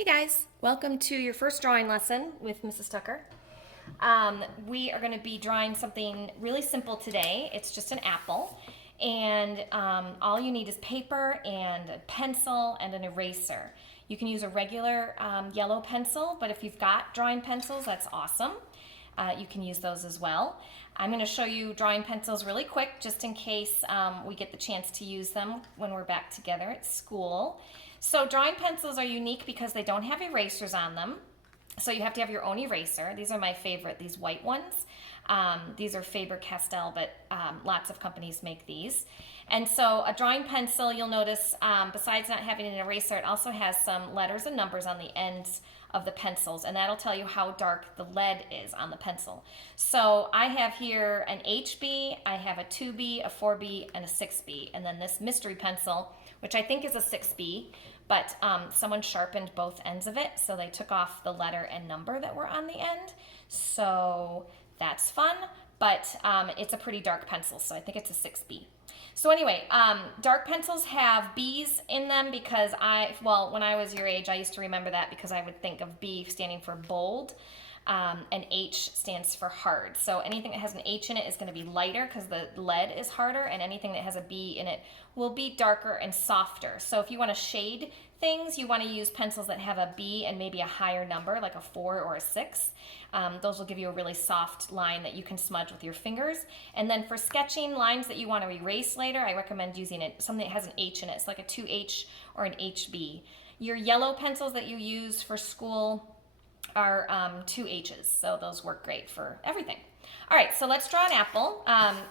Hey guys, welcome to your first drawing lesson with Mrs. Tucker. We are going to be drawing something really simple today. It's just an apple, and all you need is paper and a pencil and an eraser. You can use a regular yellow pencil, but if you've got drawing pencils, that's awesome. You can use those as well. I'm going to show you drawing pencils really quick just in case we get the chance to use them when we're back together at school. So drawing pencils are unique because they don't have erasers on them. So you have to have your own eraser. These are my favorite, these white ones. These are Faber-Castell, but lots of companies make these. And so a drawing pencil, you'll notice, besides not having an eraser, it also has some letters and numbers on the ends of the pencils, and that'll tell you how dark the lead is on the pencil. So I have here an HB, I have a 2B, a 4B, and a 6B, and then this mystery pencil, which I think is a 6B, but someone sharpened both ends of it, so they took off the letter and number that were on the end. So that's fun, but it's a pretty dark pencil, so I think it's a 6B. So anyway, dark pencils have B's in them because when I was your age, I used to remember that because I would think of B standing for bold, and H stands for hard. So anything that has an H in it is going to be lighter because the lead is harder, and anything that has a B in it will be darker and softer. So if you want to shade things, you want to use pencils that have a B and maybe a higher number, like a 4 or a 6. Those will give you a really soft line that you can smudge with your fingers. And then for sketching lines that you want to erase later, I recommend using something that has an H in it. It's like a 2H or an HB. Your yellow pencils that you use for school are 2 H's, so those work great for everything. All right, so let's draw an apple.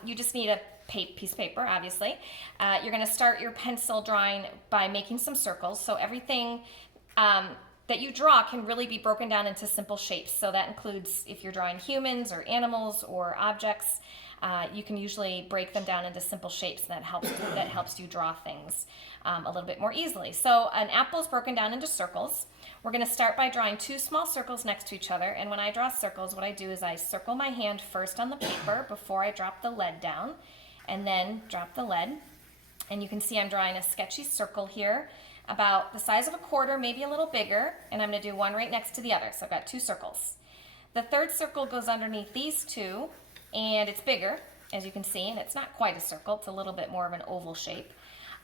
You just need a piece of paper, obviously. You're going to start your pencil drawing by making some circles. So everything that you draw can really be broken down into simple shapes. So that includes if you're drawing humans or animals or objects, you can usually break them down into simple shapes. That helps you draw things a little bit more easily. So an apple is broken down into circles. We're going to start by drawing 2 small circles next to each other. And when I draw circles, what I do is I circle my hand first on the paper before I drop the lead down, and then drop the lead. And you can see I'm drawing a sketchy circle here about the size of a quarter, maybe a little bigger, and I'm going to do one right next to the other. So I've got 2 circles. The third circle goes underneath these 2, and it's bigger, as you can see, and it's not quite a circle. It's a little bit more of an oval shape.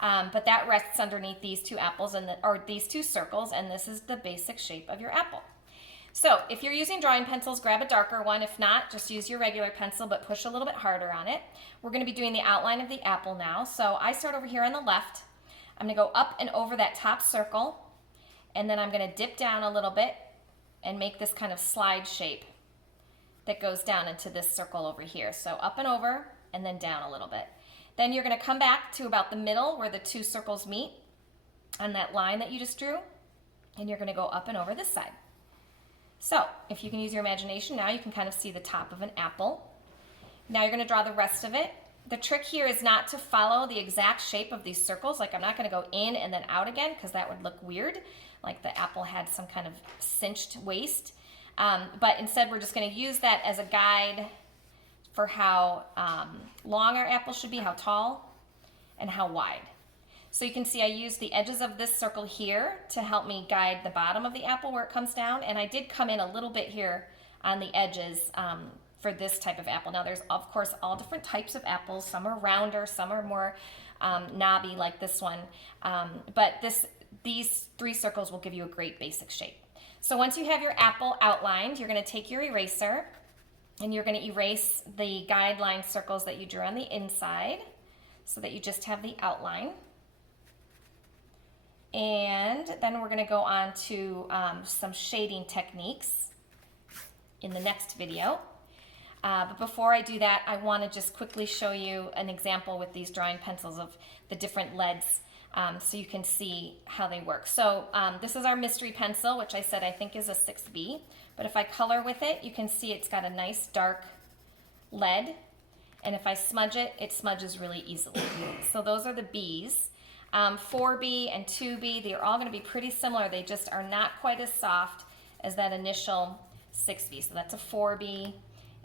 But that rests underneath these 2 apples or these 2 circles, and this is the basic shape of your apple. So if you're using drawing pencils, grab a darker one. If not, just use your regular pencil, but push a little bit harder on it. We're going to be doing the outline of the apple now. So I start over here on the left. I'm going to go up and over that top circle, and then I'm going to dip down a little bit and make this kind of slide shape that goes down into this circle over here. So up and over, and then down a little bit. Then you're going to come back to about the middle where the 2 circles meet on that line that you just drew, and you're going to go up and over this side. So if you can use your imagination now, you can kind of see the top of an apple. Now you're going to draw the rest of it. The trick here is not to follow the exact shape of these circles. Like I'm not going to go in and then out again because that would look weird, like the apple had some kind of cinched waist. But instead we're just going to use that as a guide for how long our apple should be, how tall, and how wide. So you can see I used the edges of this circle here to help me guide the bottom of the apple where it comes down, and I did come in a little bit here on the edges for this type of apple. Now there's of course all different types of apples. Some are rounder, some are more knobby like this one, but these 3 circles will give you a great basic shape. So once you have your apple outlined, you're going to take your eraser and you're going to erase the guideline circles that you drew on the inside so that you just have the outline. And then we're going to go on to some shading techniques in the next video. But before I do that, I want to just quickly show you an example with these drawing pencils of the different leads so you can see how they work. So this is our mystery pencil, which I said I think is a 6B. But if I color with it, you can see it's got a nice dark lead. And if I smudge it, it smudges really easily. So those are the B's. 4B and 2B, they are all going to be pretty similar. They just are not quite as soft as that initial 6B. So that's a 4B.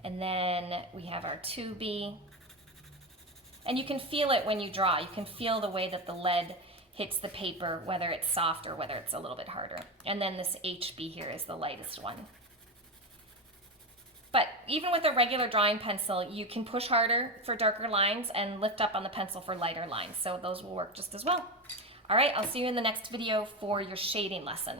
And then we have our 2B. And you can feel it when you draw. You can feel the way that the lead hits the paper, whether it's soft or whether it's a little bit harder. And then this HB here is the lightest one. But even with a regular drawing pencil, you can push harder for darker lines and lift up on the pencil for lighter lines. So those will work just as well. All right, I'll see you in the next video for your shading lesson.